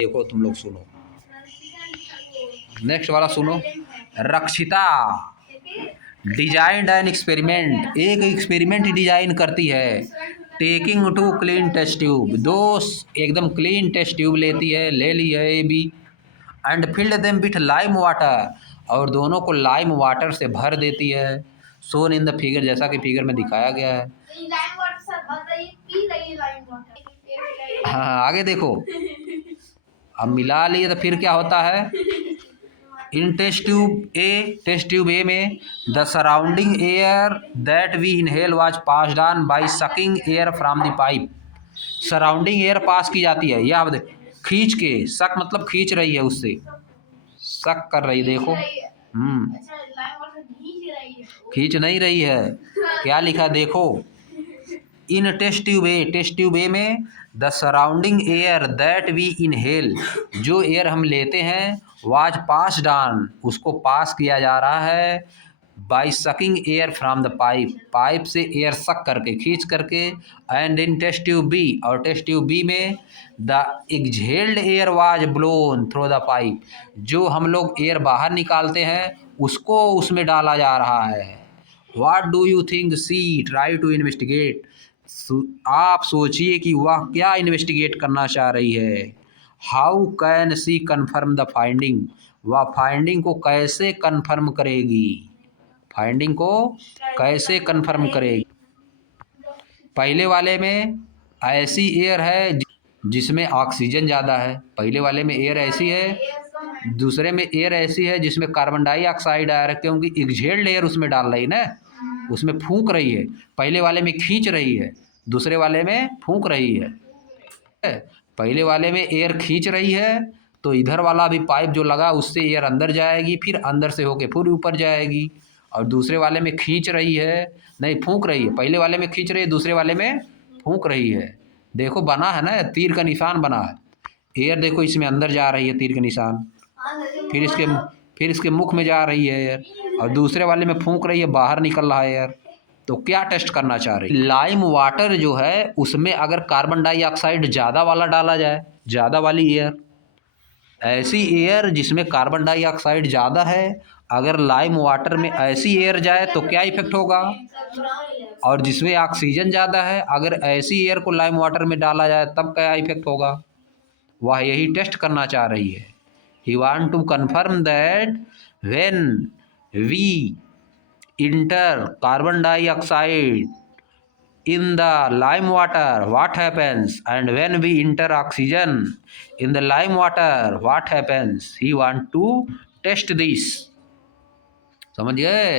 देखो तुम लोग सुनो, नेक्स्ट वाला सुनो। रक्षिता डिजाइंड एन एक्सपेरिमेंट, एक एक्सपेरिमेंट डिजाइन करती है। Taking two clean test tube, दो एकदम क्लीन टेस्ट ट्यूब लेती है, ले ली है A B, and filled them with lime water, और दोनों को लाइम वाटर से भर देती है। सोन इन द फिगर, जैसा कि फिगर में दिखाया गया है। हाँ आगे देखो, अब मिला लिए तो फिर क्या होता है। इन टेस्ट ट्यूब ए में the surrounding air that we inhale was passed on by sucking air from the pipe. Surrounding air pass की जाती है, यह अब खींच के, सक मतलब खींच रही है, उससे सक कर रही, देखो खींच नहीं रही है। क्या लिखा देखो, इन टेस्ट ट्यूब ए में the surrounding air that we inhale, जो एयर हम लेते हैं, वाज पास्ड ऑन, उसको पास किया जा रहा है, by sucking air from the pipe, pipe से एयर सक करके, खींच करके। And in test tube B, और टेस्ट ट्यूब बी में the exhaled air was blown through the pipe, जो हम लोग एयर बाहर निकालते हैं उसको उसमें डाला जा रहा है। What do you think, she try to investigate, आप सोचिए कि वह क्या इन्वेस्टिगेट करना चाह रही है। How can see confirm the finding, वह फाइंडिंग को कैसे कन्फर्म करेगी, फाइंडिंग को कैसे कन्फर्म करेगी। पहले वाले में ऐसी एयर है जिसमें ऑक्सीजन ज़्यादा है, पहले वाले में एयर ऐसी है, दूसरे में एयर ऐसी है जिसमें कार्बन डाइऑक्साइड आ रहा है, क्योंकि एक्सहेल्ड एयर उसमें डाल रही ना, उसमें फूंक रही है। पहले वाले में खींच रही है, दूसरे वाले में फूंक रही है। पहले वाले में एयर खींच रही है तो इधर वाला भी पाइप जो लगा उससे एयर अंदर जाएगी, फिर अंदर से होके फिर ऊपर जाएगी। और दूसरे वाले में खींच रही है, नहीं फूंक रही है, पहले वाले में खींच रही है, दूसरे वाले में फूंक रही है। देखो बना है ना, तीर का निशान बना है, एयर देखो इसमें अंदर जा रही है, तीर का निशान, फिर इसके मुख में जा रही है एयर, और दूसरे वाले में फूंक रही है, बाहर निकल रहा है एयर। तो क्या टेस्ट करना चाह रही है। लाइम वाटर जो है उसमें अगर कार्बन डाइऑक्साइड ज़्यादा वाला डाला जाए, ज़्यादा वाली एयर, ऐसी एयर जिसमें कार्बन डाइऑक्साइड ज़्यादा है, अगर लाइम वाटर में ऐसी एयर जाए तो क्या इफेक्ट होगा। और जिसमें ऑक्सीजन ज़्यादा है, अगर ऐसी एयर को लाइम वाटर में डाला जाए तब क्या इफेक्ट होगा। वह यही टेस्ट करना चाह रही है। He want to confirm that when we enter carbon dioxide in the lime water what happens, and when we enter oxygen in the lime water what happens, he want to test this। समझ गए।